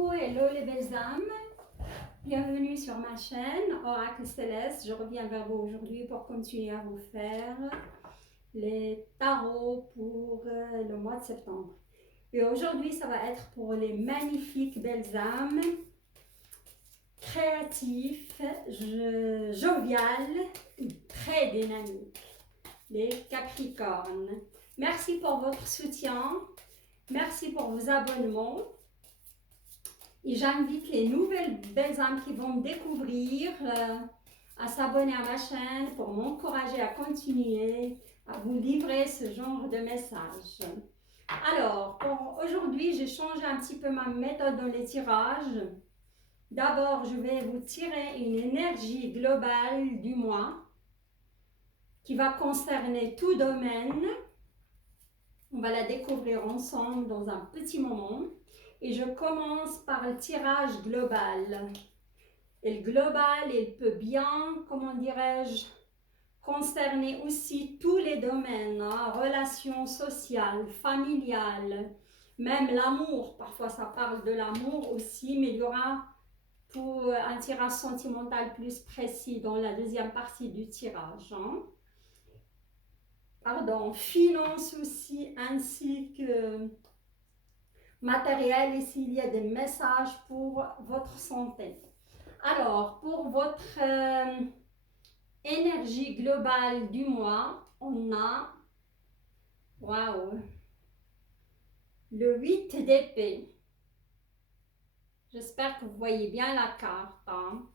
Coucou, hello les belles âmes, bienvenue sur ma chaîne Oracle Céleste. Je reviens vers vous aujourd'hui pour continuer à vous faire les tarots pour le mois de septembre. Et aujourd'hui, ça va être pour les magnifiques belles âmes, créatifs, joviales, très dynamiques, les Capricornes. Merci pour votre soutien, merci pour vos abonnements. Et j'invite les nouvelles belles âmes qui vont me découvrir à s'abonner à ma chaîne pour m'encourager à continuer à vous livrer ce genre de messages. Alors, aujourd'hui, j'ai changé un petit peu ma méthode dans les tirages. D'abord, je vais vous tirer une énergie globale du mois qui va concerner tout domaine. On va la découvrir ensemble dans un petit moment. Et je commence par le tirage global. Et le global, il peut bien, comment dirais-je, concerner aussi tous les domaines, hein, relations sociales, familiales, même l'amour. Parfois, ça parle de l'amour aussi, mais il y aura pour un tirage sentimental plus précis dans la deuxième partie du tirage. Hein. Pardon, finance aussi, ainsi que matériel, ici il y a des messages pour votre santé. Alors, pour votre énergie globale du mois, on a, waouh, le 8 d'épée. J'espère que vous voyez bien la carte. Hein.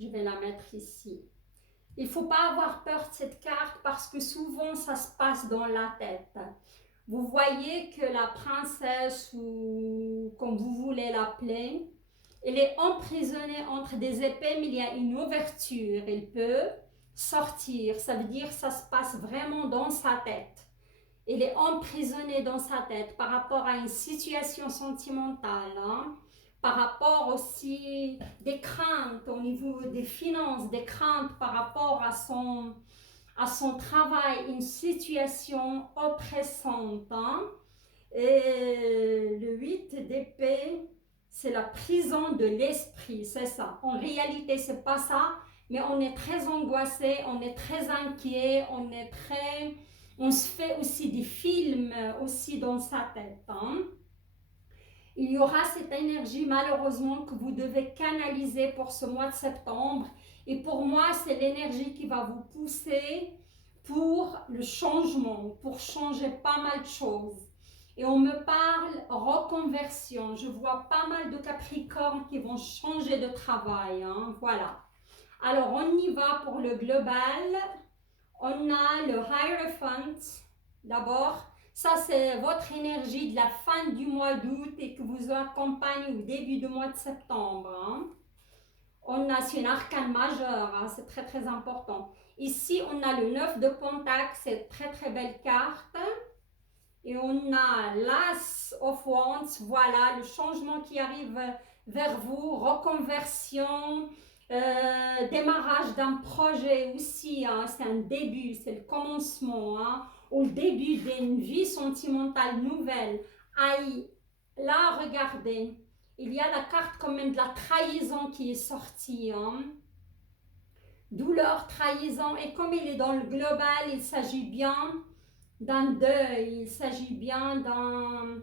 Je vais la mettre ici. Il ne faut pas avoir peur de cette carte parce que souvent ça se passe dans la tête. Vous voyez que la princesse, ou comme vous voulez l'appeler, elle est emprisonnée entre des épées, mais il y a une ouverture. Elle peut sortir. Ça veut dire que ça se passe vraiment dans sa tête. Elle est emprisonnée dans sa tête par rapport à une situation sentimentale, hein, par rapport aussi des craintes au niveau des finances, des craintes par rapport à son travail, une situation oppressante. Hein. Et le 8 d'épée, c'est la prison de l'esprit, c'est ça. En réalité, c'est pas ça, mais on est très angoissé, on est très inquiet, on se fait aussi des films aussi dans sa tête. Hein. Il y aura cette énergie malheureusement que vous devez canaliser pour ce mois de septembre. Et pour moi, c'est l'énergie qui va vous pousser pour le changement, pour changer pas mal de choses. Et on me parle reconversion. Je vois pas mal de Capricornes qui vont changer de travail. Hein, voilà. Alors, on y va pour le global. On a le Hierophant d'abord. Ça, c'est votre énergie de la fin du mois d'août et que vous accompagne au début du mois de septembre. Hein. C'est un arcane majeur, hein, c'est très très important. Ici, on a le 9 de Pentacle, c'est une très très belle carte. Et on a l'As of Wands, voilà, le changement qui arrive vers vous, reconversion, démarrage d'un projet aussi, hein, c'est un début, c'est le commencement, hein, ou le début d'une vie sentimentale nouvelle. Aïe, là, regardez, il y a la carte quand même de la trahison qui est sortie. Hein. Douleur, trahison, et comme il est dans le global, il s'agit bien d'un deuil, il s'agit bien d'un...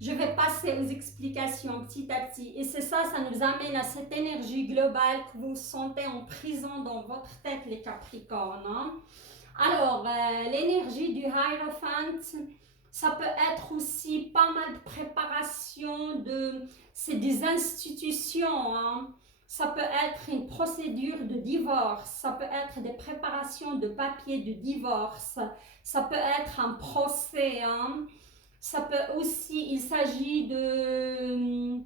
Je vais passer aux explications petit à petit. Et c'est ça, ça nous amène à cette énergie globale que vous sentez en prison dans votre tête, les Capricornes. Hein. Alors, l'énergie du Hierophant, ça peut être aussi pas mal de préparation, c'est des institutions, hein. Ça peut être une procédure de divorce, ça peut être des préparations de papiers de divorce, ça peut être un procès, hein. Ça peut aussi, il s'agit de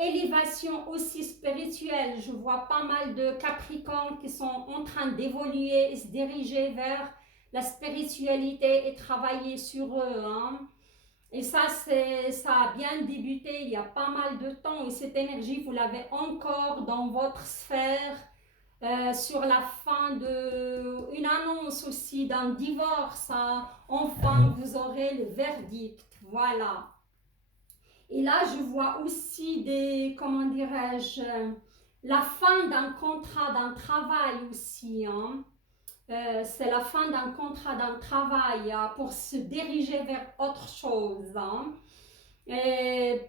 élévation aussi spirituelle. Je vois pas mal de Capricornes qui sont en train d'évoluer et se diriger vers la spiritualité et travailler sur eux. Hein. Et ça a bien débuté il y a pas mal de temps et cette énergie, vous l'avez encore dans votre sphère sur la fin d'une annonce aussi d'un divorce. Hein. Enfin, vous aurez le verdict. Voilà. Et là, je vois aussi des, comment dirais-je, la fin d'un contrat, d'un travail aussi. Hein. C'est la fin d'un contrat, d'un travail pour se diriger vers autre chose. Hein. Et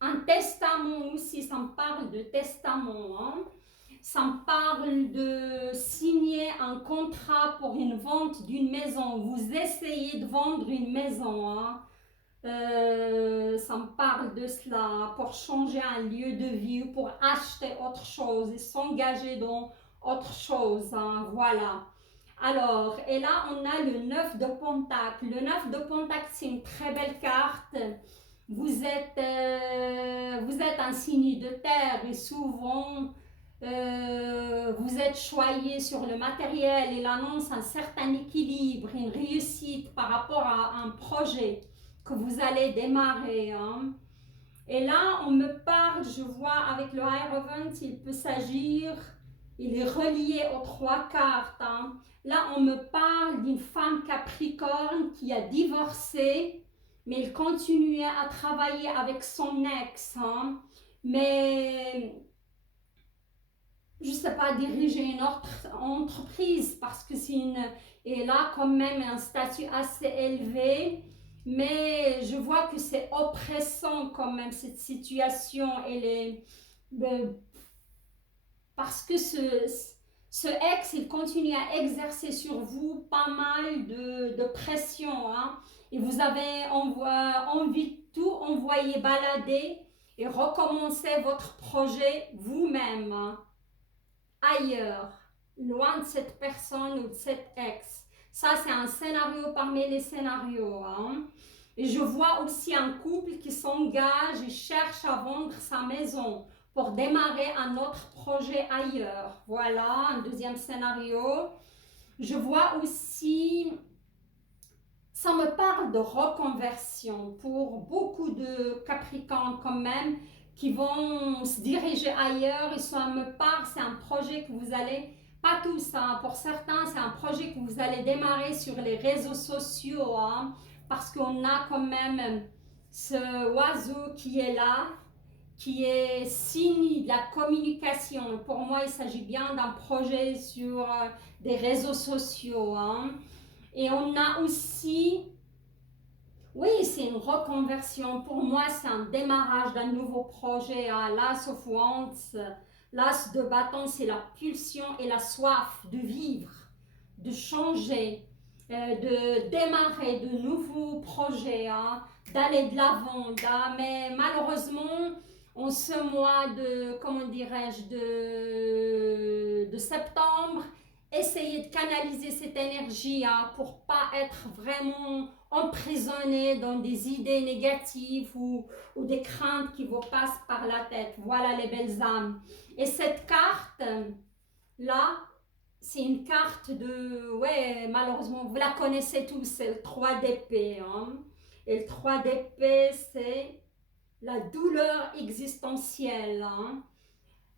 un testament aussi, ça me parle de testament. Hein. Ça me parle de signer un contrat pour une vente d'une maison. Vous essayez de vendre une maison. Hein. Ça me parle de cela pour changer un lieu de vie, pour acheter autre chose et s'engager dans autre chose. Hein. Voilà. Alors, et là, on a le 9 de Pentacle. Le 9 de Pentacle, c'est une très belle carte. Vous êtes un signe de terre et souvent, vous êtes choyé sur le matériel. Il annonce un certain équilibre, une réussite par rapport à un projet que vous allez démarrer. Hein. Et là, on me parle, je vois avec le Hierophant, il peut s'agir, il est relié aux 3 cartes. Hein. Là, on me parle d'une femme Capricorne qui a divorcé, mais il continuait à travailler avec son ex. Hein. Mais, je ne sais pas, diriger une autre entreprise parce que c'est une... Et là, quand même, un statut assez élevé. Mais je vois que c'est oppressant quand même cette situation. Parce que ce ex, il continue à exercer sur vous pas mal de pression. Hein, et vous avez envie de tout envoyer balader et recommencer votre projet vous-même. Hein, ailleurs, loin de cette personne ou de cet ex. Ça, c'est un scénario parmi les scénarios. Hein. Et je vois aussi un couple qui s'engage et cherche à vendre sa maison pour démarrer un autre projet ailleurs. Voilà, un deuxième scénario. Je vois aussi, ça me parle de reconversion pour beaucoup de Capricornes quand même qui vont se diriger ailleurs et ça me parle, c'est un projet que vous allez, pas tous, hein, pour certains, c'est un projet que vous allez démarrer sur les réseaux sociaux, hein, parce qu'on a quand même ce oiseau qui est là, qui est signe de la communication. Pour moi, il s'agit bien d'un projet sur des réseaux sociaux. Hein. Et on a aussi, oui, c'est une reconversion. Pour moi, c'est un démarrage d'un nouveau projet. Hein. L'As of Wands, l'As de bâton, c'est la pulsion et la soif de vivre, de changer, de démarrer de nouveaux projets, hein, d'aller de l'avant. Mais malheureusement, en ce mois de, comment dirais-je, de septembre, essayez de canaliser cette énergie hein, pour pas être vraiment emprisonné dans des idées négatives ou des craintes qui vous passent par la tête. Voilà les belles âmes. Et cette carte, là, c'est une carte de... Ouais, malheureusement, vous la connaissez tous, c'est le 3 d'épée. Hein. Et le 3 d'épée, c'est la douleur existentielle. Hein.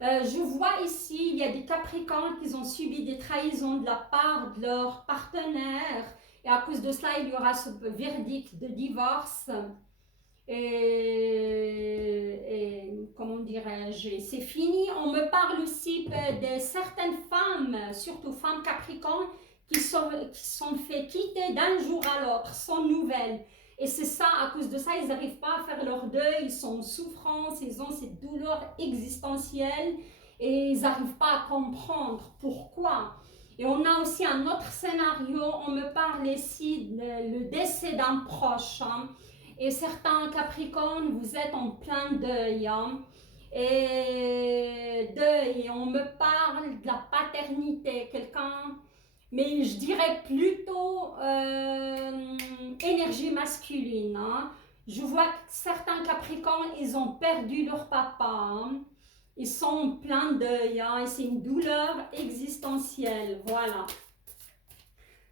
Je vois ici, il y a des Capricornes qui ont subi des trahisons de la part de leur partenaire. Et à cause de cela, il y aura ce verdict de divorce. Et comment dirais-je, c'est fini. On me parle aussi de certaines femmes, surtout femmes Capricornes, qui sont fait quitter d'un jour à l'autre, sans nouvelles. Et c'est ça, à cause de ça, ils n'arrivent pas à faire leur deuil, ils sont en souffrance, ils ont cette douleur existentielle et ils n'arrivent pas à comprendre pourquoi. Et on a aussi un autre scénario, on me parle ici le décès d'un proche. Hein. Et certains Capricornes, vous êtes en plein deuil. Hein. Et on me parle de la paternité, quelqu'un... Mais je dirais plutôt énergie masculine. Hein. Je vois que certains Capricornes, ils ont perdu leur papa. Hein. Ils sont en plein deuil. Hein, et c'est une douleur existentielle. Voilà.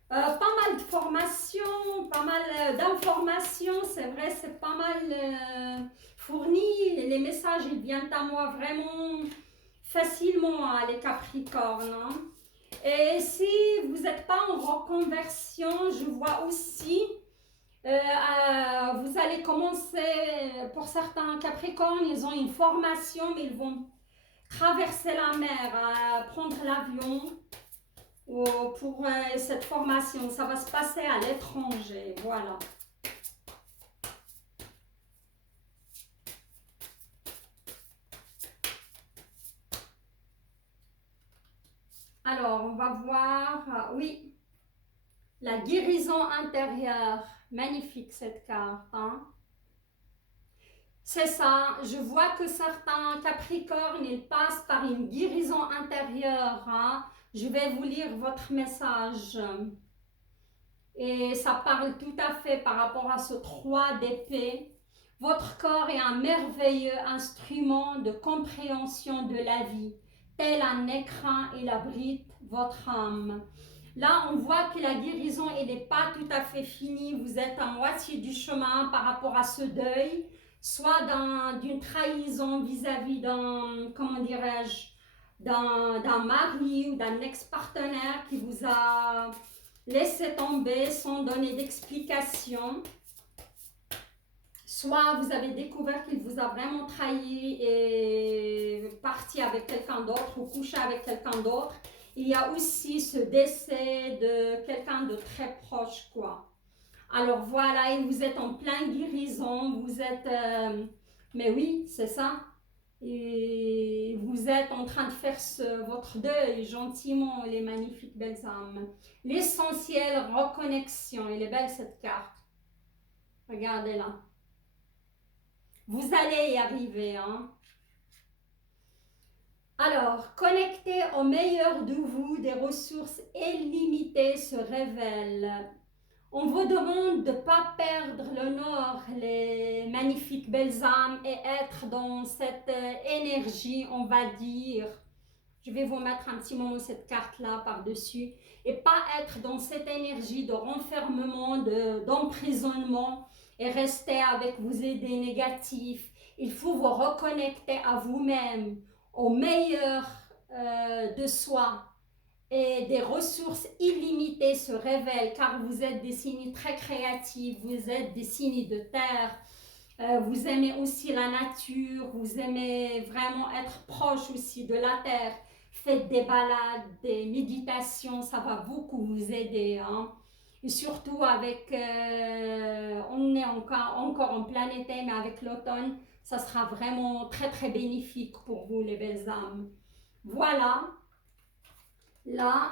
Pas mal de formations, pas mal d'informations. C'est vrai, c'est pas mal fourni. Les messages, ils viennent à moi vraiment facilement, hein, les Capricornes. Hein. Et si vous n'êtes pas en reconversion, je vois aussi, vous allez commencer pour certains Capricornes, ils ont une formation, mais ils vont traverser la mer, prendre l'avion pour cette formation. Ça va se passer à l'étranger, voilà. Alors, on va voir, oui, la guérison intérieure. Magnifique cette carte, hein. C'est ça, je vois que certains Capricornes, ils passent par une guérison intérieure, hein. Je vais vous lire votre message. Et ça parle tout à fait par rapport à ce 3 d'épée. Votre corps est un merveilleux instrument de compréhension de la vie. Tel un écrin, il abrite votre âme. Là, on voit que la guérison, elle n'est pas tout à fait finie. Vous êtes à moitié du chemin par rapport à ce deuil, soit d'une trahison vis-à-vis d'un, comment dirais-je, d'un mari ou d'un ex-partenaire qui vous a laissé tomber sans donner d'explication. Soit vous avez découvert qu'il vous a vraiment trahi et parti avec quelqu'un d'autre ou couché avec quelqu'un d'autre. Il y a aussi ce décès de quelqu'un de très proche, quoi. Alors voilà, et vous êtes en pleine guérison, vous êtes... mais oui, c'est ça. Et vous êtes en train de faire votre deuil gentiment, les magnifiques belles âmes. L'essentiel, reconnexion. Elle est belle cette carte. Regardez-la. Vous allez y arriver, hein. Alors, connectez au meilleur de vous, des ressources illimitées se révèlent. On vous demande de ne pas perdre le nord, les magnifiques belles âmes, et être dans cette énergie, on va dire. Je vais vous mettre un petit moment cette carte-là par-dessus. Et pas être dans cette énergie de renfermement, d'emprisonnement et rester avec vos idées négatives. Il faut vous reconnecter à vous-même, au meilleur de soi. Et des ressources illimitées se révèlent car vous êtes des signes très créatifs, vous êtes des signes de terre. Vous aimez aussi la nature, vous aimez vraiment être proche aussi de la terre. Faites des balades, des méditations, ça va beaucoup vous aider, hein. Et surtout avec, on est encore en plein été, mais avec l'automne, ça sera vraiment très très bénéfique pour vous les belles âmes. Voilà, là,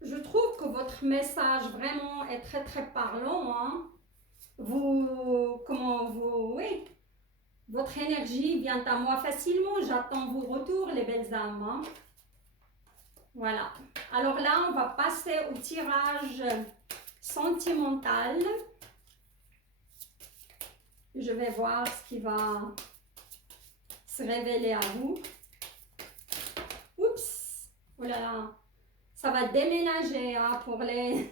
je trouve que votre message vraiment est très très parlant, hein. Oui, votre énergie vient à moi facilement. J'attends vos retours, les belles âmes, hein. Voilà. Alors là, on va passer au tirage sentimental. Je vais voir ce qui va se révéler à vous. Oups! Oh là là! Ça va déménager, hein, pour les...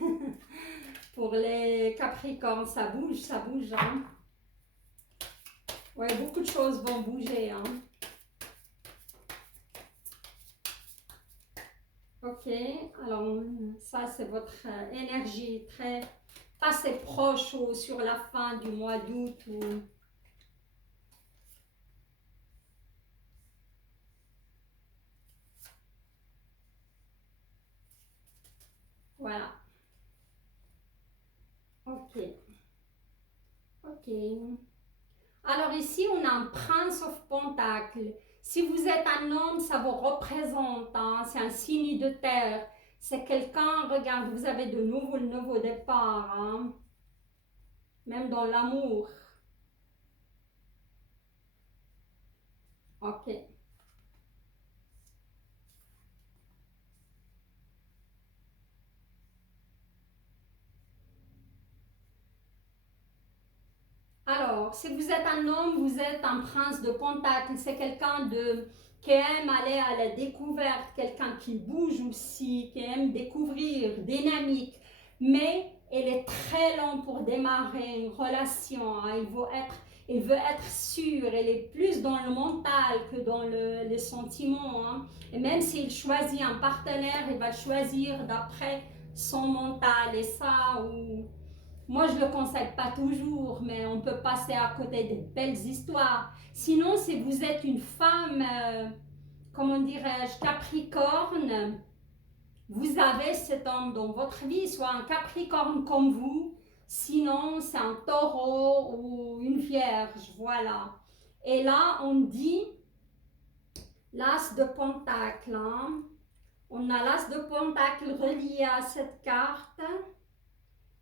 pour les Capricornes. Ça bouge, hein. Ouais, beaucoup de choses vont bouger, hein. Ok, alors ça c'est votre énergie très assez proche sur la fin du mois d'août. Voilà. Ok. Ok. Alors ici, on a un Prince of Pentacles. Si vous êtes un homme, ça vous représente, hein, c'est un signe de terre. C'est quelqu'un, regarde, vous avez de nouveau le nouveau départ, hein, même dans l'amour. Ok. Alors, si vous êtes un homme, vous êtes un prince de Pentacles. C'est quelqu'un qui aime aller à la découverte, quelqu'un qui bouge aussi, qui aime découvrir, dynamique. Mais il est très lent pour démarrer une relation, hein. Il veut être sûr, il est plus dans le mental que dans les sentiments, hein. Et même s'il choisit un partenaire, il va choisir d'après son mental. Et ça, Moi, je ne le conseille pas toujours, mais on peut passer à côté des belles histoires. Sinon, si vous êtes une femme, comment dirais-je, Capricorne, vous avez cet homme dans votre vie, soit un Capricorne comme vous, sinon c'est un Taureau ou une Vierge, voilà. Et là, on dit l'As de Pentacle, hein. On a l'As de Pentacle relié à cette carte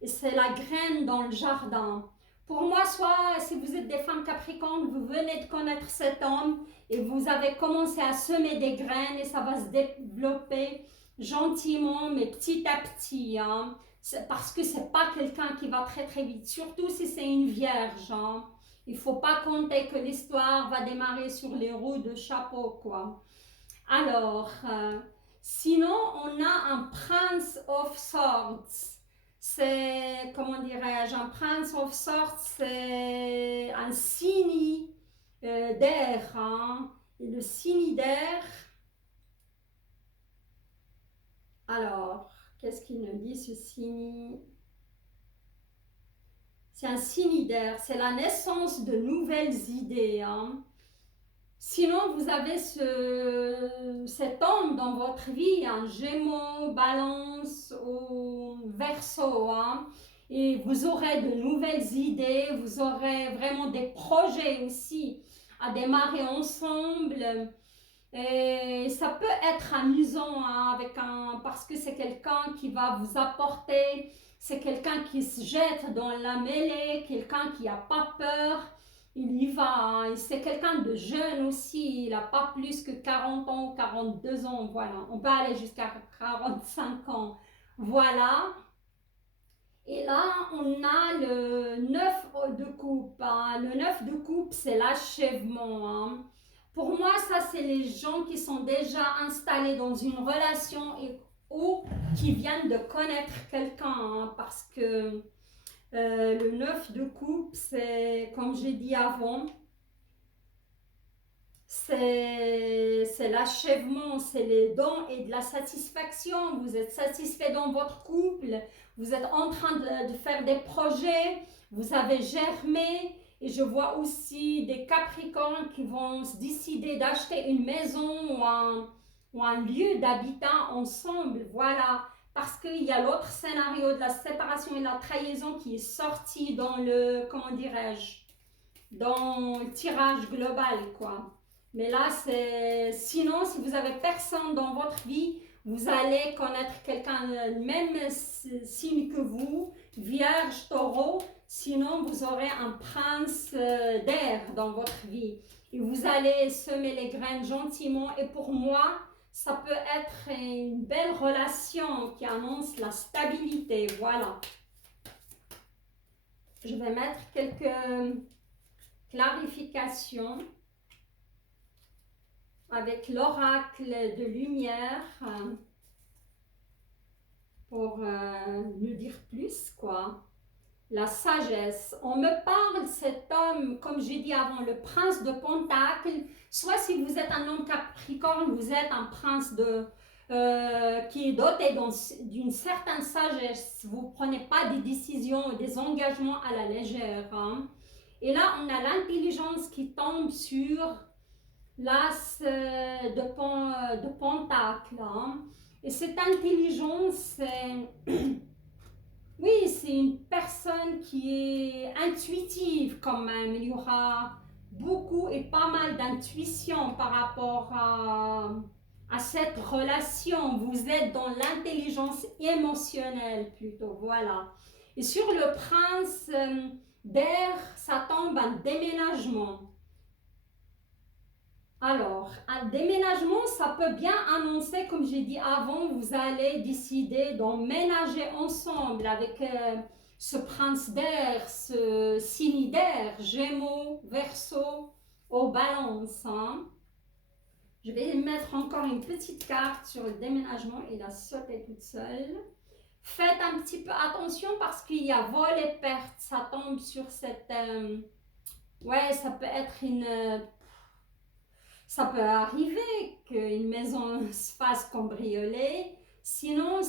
et c'est la graine dans le jardin. Pour moi, soit si vous êtes des femmes Capricornes, vous venez de connaître cet homme et vous avez commencé à semer des graines et ça va se développer gentiment mais petit à petit, hein. Parce que c'est pas quelqu'un qui va très très vite, surtout si c'est une vierge, hein. Il faut pas compter que l'histoire va démarrer sur les roues de chapeau, quoi. Alors, sinon, on a un Prince of Swords. C'est, comment dirais-je, un Prince of Swords, c'est un signe d'air, hein. Et le signe d'air, alors, qu'est-ce qu'il nous dit ce signe? C'est un signe d'air, c'est la naissance de nouvelles idées, hein. Sinon, vous avez cet homme dans votre vie, un Gémeaux, Balance ou Verseau, hein, et vous aurez de nouvelles idées, vous aurez vraiment des projets aussi à démarrer ensemble. Et ça peut être amusant, hein, parce que c'est quelqu'un qui va vous apporter, c'est quelqu'un qui se jette dans la mêlée, quelqu'un qui n'a pas peur, il y va, hein. C'est quelqu'un de jeune aussi, il n'a pas plus que 40 ans ou 42 ans, voilà. On peut aller jusqu'à 45 ans, voilà. Et là, on a le 9 de coupe, hein. Le 9 de coupe, c'est l'achèvement, hein. Pour moi, ça, c'est les gens qui sont déjà installés dans une relation ou qui viennent de connaître quelqu'un, hein, parce que le 9 de coupe, c'est, comme j'ai dit avant, c'est l'achèvement, c'est les dons et de la satisfaction. Vous êtes satisfait dans votre couple, vous êtes en train de faire des projets, vous avez germé. Et je vois aussi des Capricornes qui vont se décider d'acheter une maison ou un lieu d'habitat ensemble. Voilà. Parce qu'il y a l'autre scénario de la séparation et de la trahison qui est sorti dans le, comment dirais-je, dans le tirage global, quoi. Mais là, c'est... Sinon, si vous avez personne dans votre vie, vous allez connaître quelqu'un même signe que vous, Vierge, Taureau. Sinon, vous aurez un prince d'air dans votre vie. Et vous allez semer les graines gentiment. Et pour moi, ça peut être une belle relation qui annonce la stabilité. Voilà. Je vais mettre quelques clarifications avec l'oracle de lumière pour nous dire plus, quoi. La sagesse. On me parle, cet homme, comme j'ai dit avant, le prince de Pentacle. Soit si vous êtes un homme Capricorne, vous êtes un prince qui est doté d'une certaine sagesse. Vous ne prenez pas des décisions et des engagements à la légère, hein. Et là, on a l'intelligence qui tombe sur l'as de Pentacle, hein. Et cette intelligence, oui, c'est une personne qui est intuitive quand même. Il y aura beaucoup et pas mal d'intuition par rapport à cette relation. Vous êtes dans l'intelligence émotionnelle plutôt, voilà. Et sur le prince d'air, ça tombe un déménagement. Alors, un déménagement, ça peut bien annoncer, comme j'ai dit avant, vous allez décider d'emménager ensemble avec ce prince d'air, ce signe d'air, Gémeaux, Verseau, au Balance, hein. Je vais mettre encore une petite carte sur le déménagement. Il a sauté toute seule. Faites un petit peu attention parce qu'il y a vol et perte. Ça tombe sur cette... ouais, ça peut être une... ça peut arriver qu'une maison se fasse cambrioler. Sinon,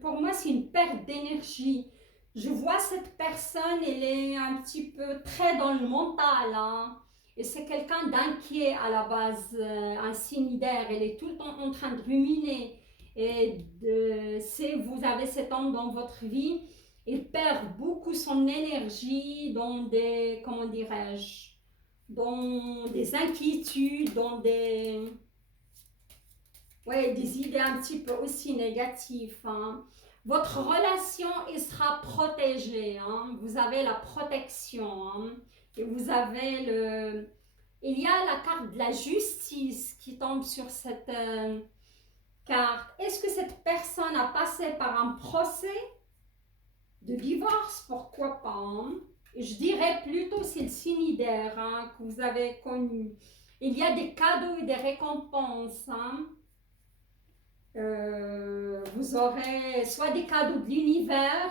pour moi, c'est une perte d'énergie. Je vois cette personne, elle est un petit peu très dans le mental, hein. Et c'est quelqu'un d'inquiet à la base, un signe d'air. Elle est tout le temps en train de ruminer. Et si vous avez cet homme dans votre vie, il perd beaucoup son énergie dans des, comment dirais-je, dans des inquiétudes, dans des idées un petit peu aussi négatives, hein. Votre relation, elle sera protégée, hein. Vous avez la protection, hein. Et vous avez le... Il y a la carte de la justice qui tombe sur cette carte. Est-ce que cette personne a passé par un procès de divorce? Pourquoi pas, hein? Je dirais plutôt c'est le signe d'air, hein, que vous avez connu. Il y a des cadeaux et des récompenses, hein. Vous aurez soit des cadeaux de l'univers,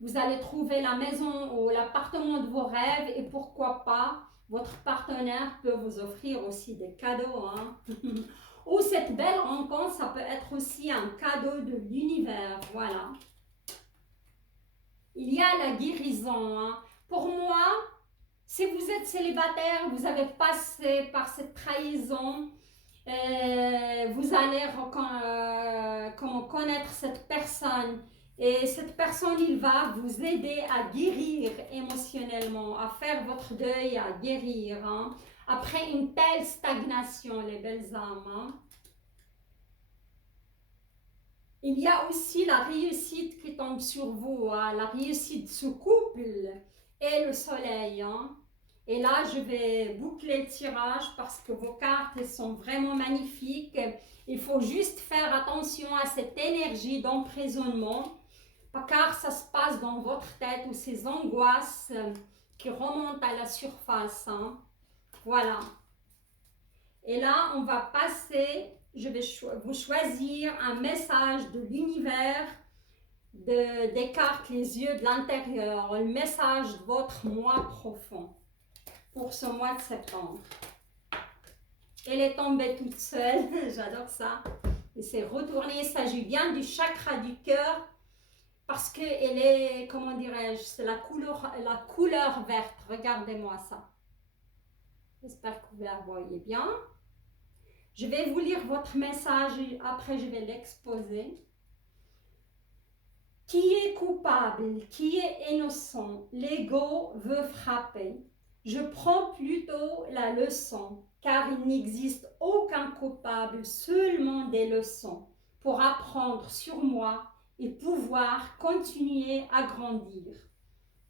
vous allez trouver la maison ou l'appartement de vos rêves, et pourquoi pas, votre partenaire peut vous offrir aussi des cadeaux, hein. Ou cette belle rencontre, ça peut être aussi un cadeau de l'univers, voilà. Il y a la guérison, hein. Pour moi, si vous êtes célibataire, vous avez passé par cette trahison, vous allez connaître cette personne, et cette personne, il va vous aider à guérir émotionnellement, à faire votre deuil, à guérir, hein, après une telle stagnation, les belles âmes, hein. Il y a aussi la réussite qui tombe sur vous, hein, la réussite de ce couple et le soleil, hein. Et là, je vais boucler le tirage parce que vos cartes, elles sont vraiment magnifiques. Il faut juste faire attention à cette énergie d'emprisonnement, car ça se passe dans votre tête, ou ces angoisses qui remontent à la surface, hein. Voilà. Et là, on va passer, je vais vous choisir un message de l'univers, des cartes, les yeux de l'intérieur, le message de votre moi profond pour ce mois de septembre. Elle est tombée toute seule, j'adore ça. Et c'est retourné, il s'agit bien du chakra du cœur, parce qu'elle est, comment dirais-je, c'est la couleur verte. Regardez-moi ça. J'espère que vous la voyez bien. Je vais vous lire votre message et après je vais l'exposer. Qui est coupable? Qui est innocent? L'ego veut frapper. Je prends plutôt la leçon, car il n'existe aucun coupable, seulement des leçons, pour apprendre sur moi et pouvoir continuer à grandir.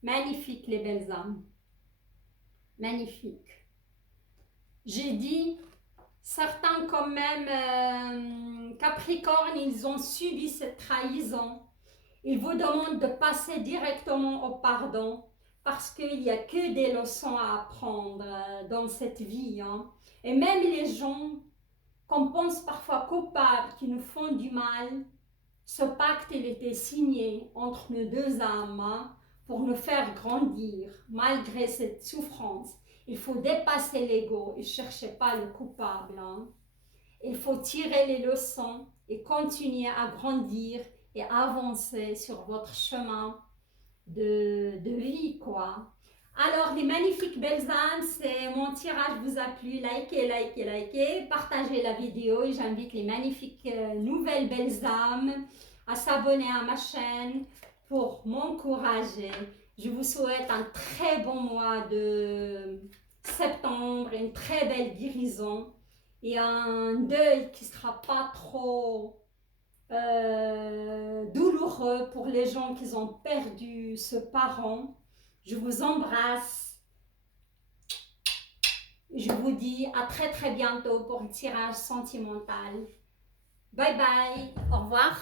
Magnifique, les belles âmes. Magnifique. J'ai dit, certains quand même, Capricorne, ils ont subi cette trahison. Ils vous demandent de passer directement au pardon, parce qu'il n'y a que des leçons à apprendre dans cette vie, hein. Et même les gens qu'on pense parfois coupables, qui nous font du mal, ce pacte, il était signé entre nos deux âmes, hein, pour nous faire grandir malgré cette souffrance. Il faut dépasser l'ego et ne chercher pas le coupable, hein. Il faut tirer les leçons et continuer à grandir et avancer sur votre chemin de vie, quoi. Alors, les magnifiques belles âmes, mon tirage vous a plu. Likez, likez, likez. Partagez la vidéo et j'invite les magnifiques nouvelles belles âmes à s'abonner à ma chaîne pour m'encourager. Je vous souhaite un très bon mois de septembre, une très belle guérison et un deuil qui ne sera pas trop douloureux pour les gens qui ont perdu ce parent. Je vous embrasse. Je vous dis à très très bientôt pour un tirage sentimental. Bye bye. Au revoir.